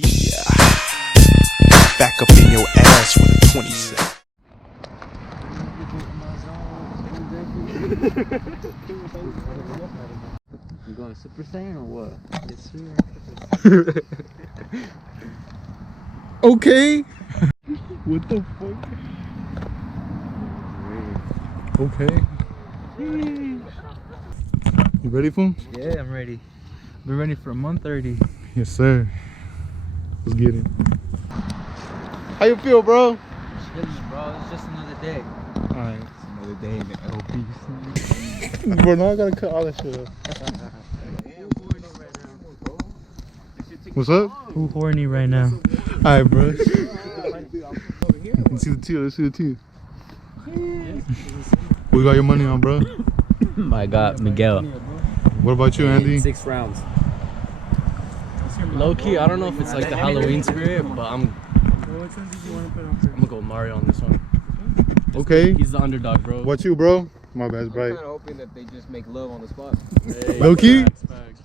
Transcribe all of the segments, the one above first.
Yeah. Back up in your ass with a 27. You going Super Saiyan or what? Yes, sir. Okay. What the fuck? Okay. You ready, fool? Yeah, I'm ready. Been ready for a month already. Yes, sir. Let's get it. How you feel, bro? Chilling, bro. It's just another day. Alright. It's another day in the LBC. Bro, now I gotta cut all that shit up. What's up? Who horny right now? Alright, bro. Let's see the teeth. Let's see the teeth. What you got your money on, bro? I got Miguel. What about you, Andy? 6 rounds. Low key, I don't know if it's like the Halloween spirit, but I'm gonna go Mario on this one. Okay. He's the underdog, bro. What you, bro? My bad, right. I'm kind of hoping that they just make love on the spot. Hey, Low key? Facts.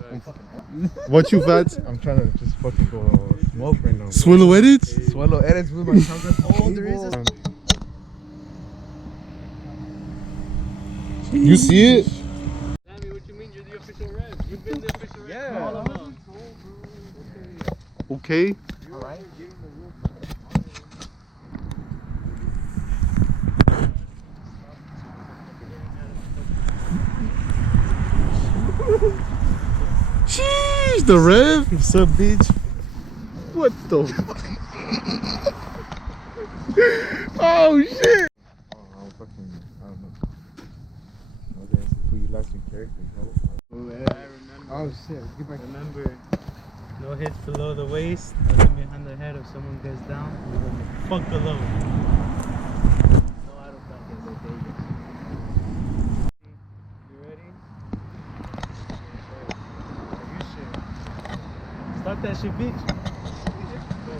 What you, Fats? I'm trying to just fucking go smoke right now. Swallow edits? Swallow edits with my tongue. Oh, there is a... You see it? Sammy, what you mean? You're the official ref. You've been the official ref. Yeah. For all of them. Okay. Alright. Sheesh, the rev. What's up, bitch? What the? Oh shit! I don't know. Okay, who you like some characters, bro? Oh shit, get back. Remember, no hits below the waist, nothing behind the head. If someone goes down, we're gonna fuck below. No auto practice, okay? You ready? You shit. Start that shit, bitch. Go.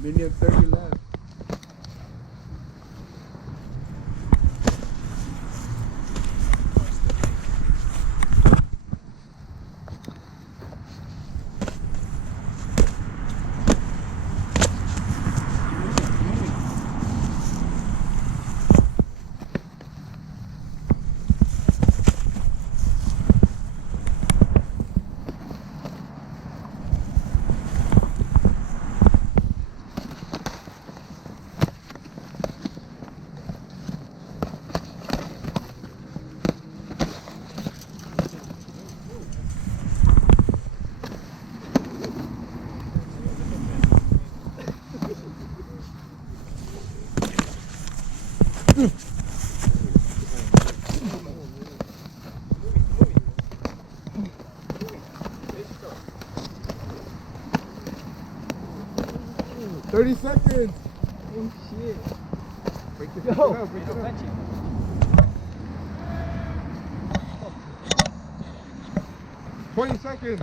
Minute 30 left. "30 seconds. Oh shit. Break the Go. break it up. 20 seconds.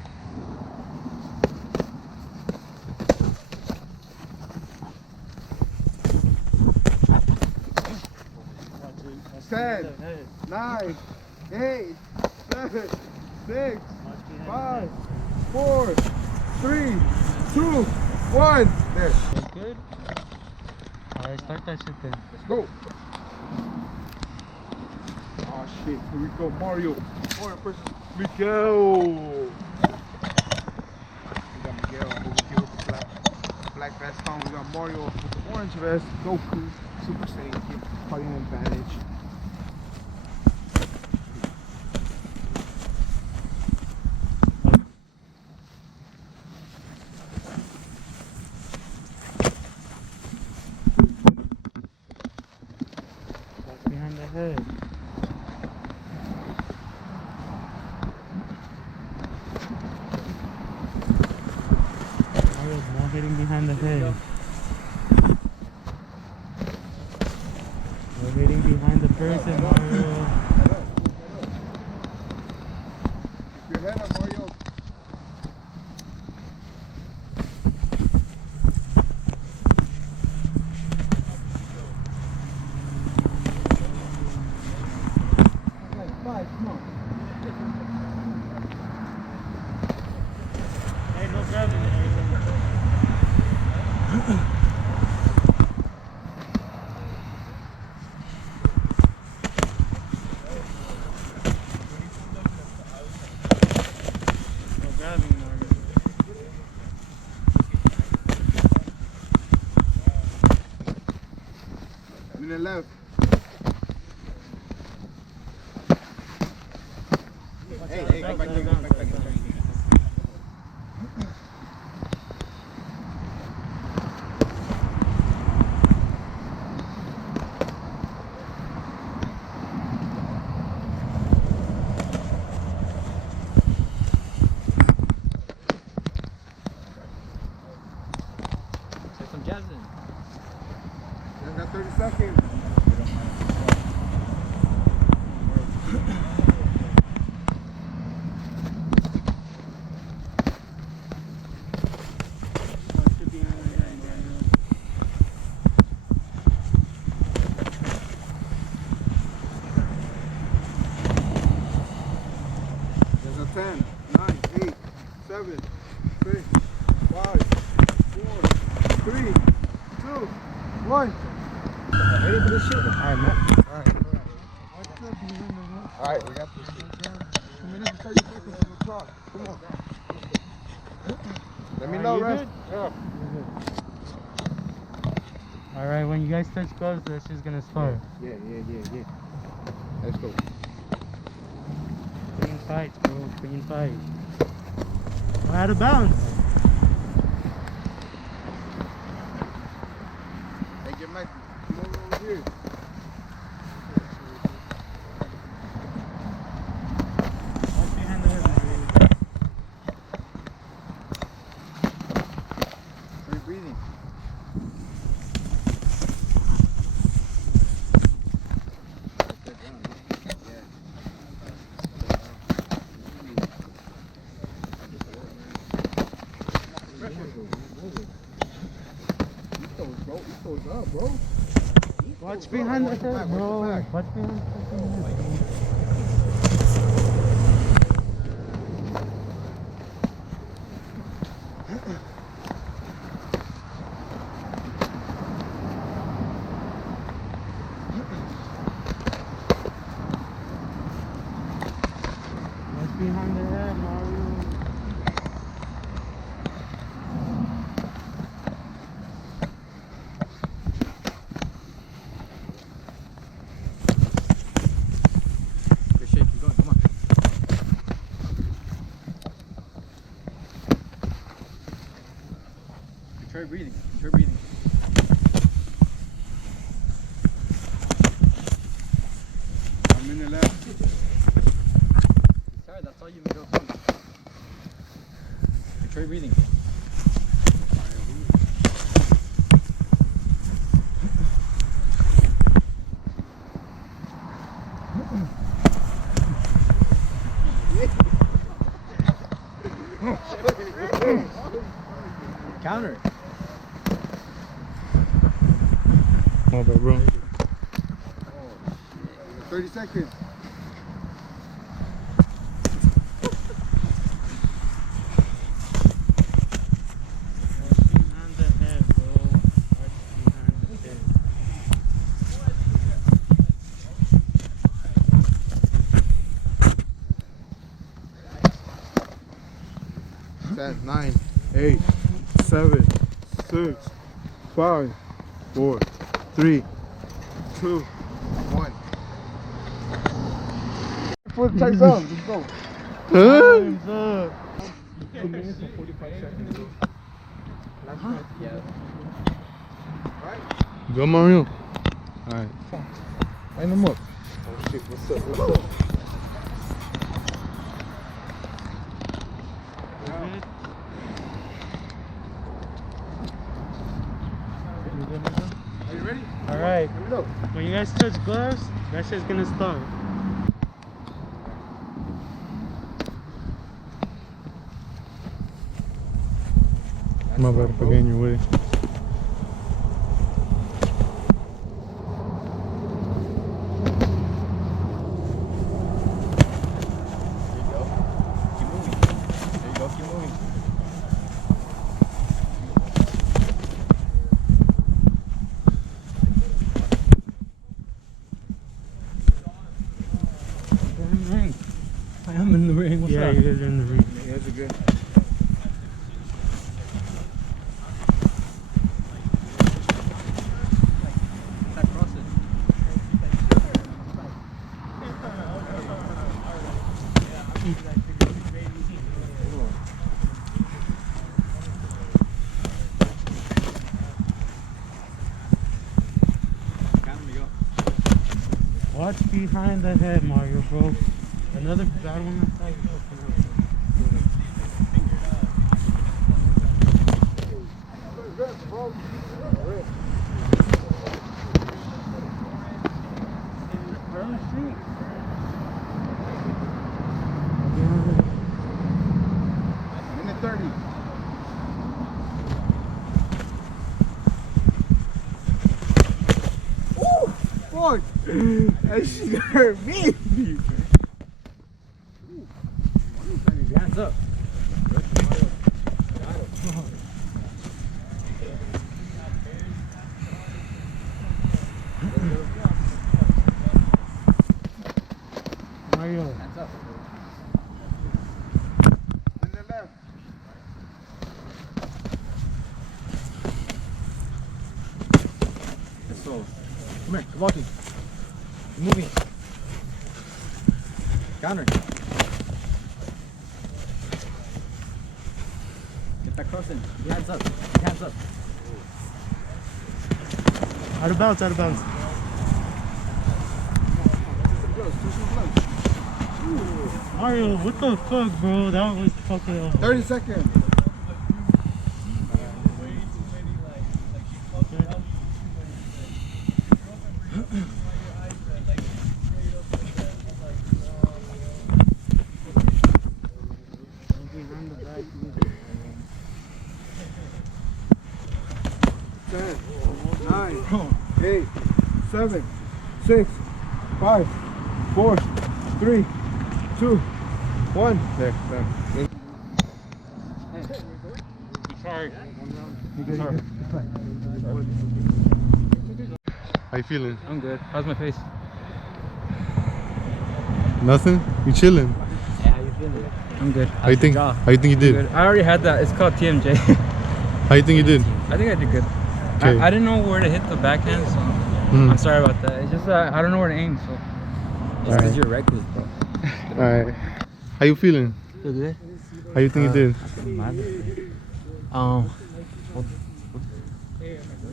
Ten, 9, 8, 7, 6, 5, 4, 3, 2, 1. There. Good? Alright, start that shit then. Let's go. Oh shit, here we go, Mario versus Miguel. We got Miguel over here with the black vest on. We got Mario with the orange vest. Goku, Super Saiyan, fighting advantage. That's behind the head. Mario's not hitting behind the head. We're hitting behind the person, Mario. Keep your head up, Mario. Hey, no grabbing. No grabbing, Mario. Minute left. Hey, Back, back, back, back, back, back, back. back. Say some jazz in. You got 30 seconds. Watch it behind the head, Mario. There's a 10, 9, 8, 7, 6, 5, 4, 3, 2, 1. Ready for this shit? Alright, man. Alright, we got this shit. 2 minutes and 30 seconds on the clock. Come on. Let me know, you Ref. good? Yeah. Alright, when you guys touch gloves, that's just gonna start. Yeah. Let's go. Clean fights, bro. Clean fight. Out of bounds. Hey, get Mike. Come over here. Watch behind the head, Mario. Free breathing. Bro. Watch behind the head, bro. Watch behind the head. Watch behind the head, Mario. Good shit, keep going, come on. Control breathing, control breathing. A minute left. Sorry, that's all you can go from. Control breathing. Counter. My bad, bro. 30 seconds. Watch behind the head, bro. Watch behind the head. Ten, 9, 8, 7, 6, 5, 4, 3, 2, 1. For the tight zone. Let's go. Time's up. 2 minutes and 45 seconds. Yeah. Go Mario. Alright. Line them up. Oh shit, what's up? What's up? Are you ready? All right. Here we go. When you guys touch gloves, that shit's gonna start. My bad for getting your way. I am in the ring. What's Yeah, up? you guys are in the ring. You guys are good. Watch behind the head, Mario, bro. Another bad one. Minute 30. Ooh, fuck. That shit hurt me. Hands up. Mario. Hands up. To the left. Let's go. Come here. Come walking. Keep moving. Counter. Get that cross in. Hands up. Hands up. Out of bounds, out of bounds. Mario, what the fuck, bro? That was fucking. 30 seconds. Ten, 9, 8, 7, 6, 5, 4, 3, 2, 1. Next time. Sorry. How you feeling? I'm good. How's my face? Nothing? You chilling? Yeah, how you feeling? I'm good. How you think? How you think you did? Good. I already had that. It's called TMJ. How you think you did? I think I did good. Okay. I didn't know where to hit the backhand, so I'm sorry about that. It's just I don't know where to aim, so. It's because you're reckless, bro. Alright. How you feeling? Feel good? How you think you did?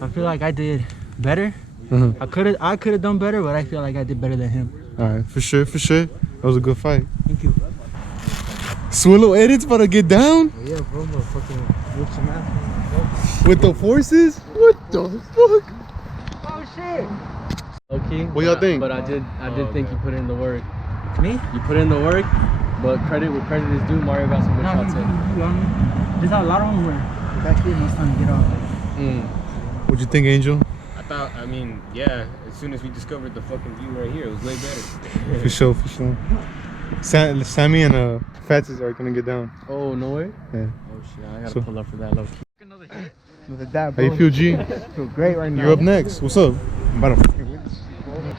I feel like I did better. I could have done better, but I feel like I did better than him. Alright, for sure, for sure. That was a good fight. Thank you. Swillow Edits about to get down? Yeah, bro, fucking whip some ass. With the forces? What the fuck? Oh shit! Okay. What y'all think? But I did think you put in the work. Me? You put in the work, but credit where credit is due. Mario got some good shots in. There's a lot of them where the back here was trying to get off. What'd you think, Angel? I mean, yeah, as soon as we discovered the fucking view right here, it was way better. For sure, for sure. Sammy and Fats are gonna get down. Oh, no way? Yeah. Oh, shit. I gotta So- pull up for that low. Look at that, How bro. you feel, G? Feel great right now. You're up next. What's up?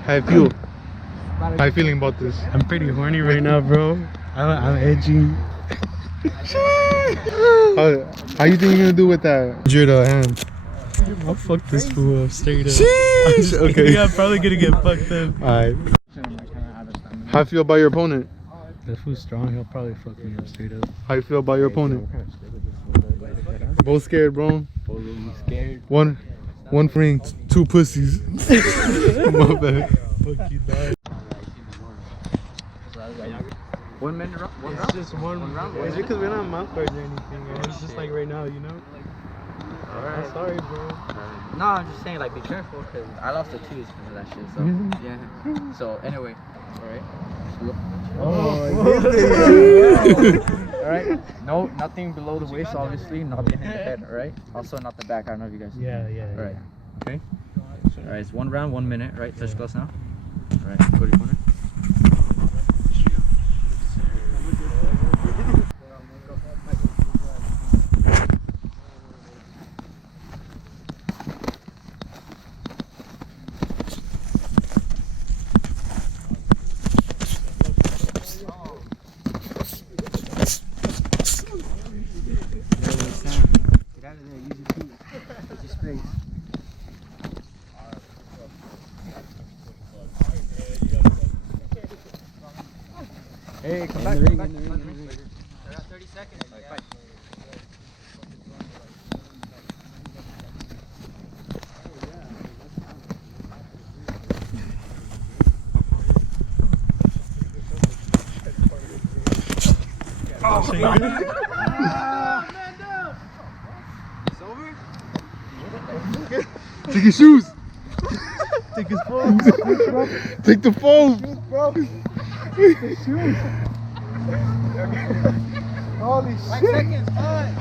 How you feel? How you feeling about this? I'm pretty horny right now, bro. I'm edgy. How you think you're gonna do with that injured hand? I'll fuck this fool up straight up. Sheesh. Okay. Yeah, I'm probably gonna get fucked up. Alright. How you feel about your opponent? That fool's strong. He'll probably fuck me up straight up. How you feel about your opponent? Both scared, bro. Scared. One ring, two pussies. My bad. Fuck you, dog. 1 minute round? It's just one round. It's because we're not mouth guards or anything. Right? It's just like right now, you know? I'm sorry, bro. No, I'm just saying, like, be careful, because I lost the twos because of that shit, so, yeah. So, anyway, alright. Alright, no, nothing below the waist, obviously, not behind the head, alright? Also, not the back, I don't know if you guys see. Yeah. Alright, okay? Alright, it's 1 round, 1 minute, right? Touch gloves now. Alright, go to your corner. Hey, come back, come back. I got 30 seconds. Right, fight. Take your shoes. Take his phone. Take the phone. Holy shit. 5 seconds. 5.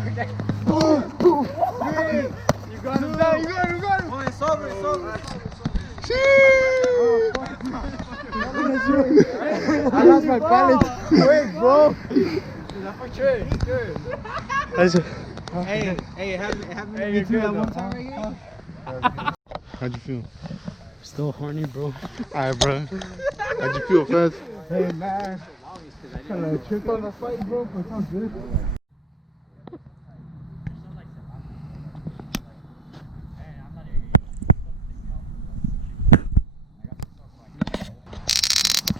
4, 3. You got him down. You got him. Oh, it's over. It's over. I lost my balance. Wait, bro. Hey, it happened to me too that one time right here. How'd you feel? Still horny, bro. Alright, bro. How'd you feel, Fez? Hey, man. Kind of tripped on the fight, bro, but it sounds good.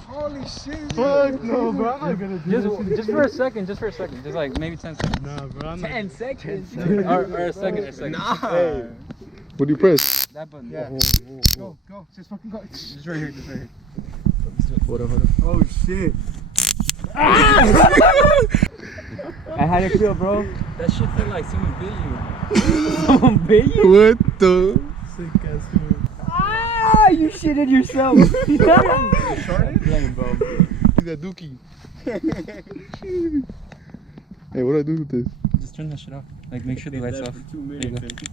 Holy shit. Fuck no, bro. I'm not gonna do this. Just for a second, just like maybe 10 seconds. Nah, bro. I'm 10 seconds? Or a second. Nah. Hey. What do you press? That button. Yeah. Go. Just fucking go. Just right here, Hold on. Oh, shit. How do you feel, bro? That shit felt like someone bit you. Someone bit you? What the? Sick ass fool. Ah, you shitted yourself. He's a dookie. Hey, what do I do with this? Just turn that shit off. Like, make sure the light's off. For 2 There you minutes. go.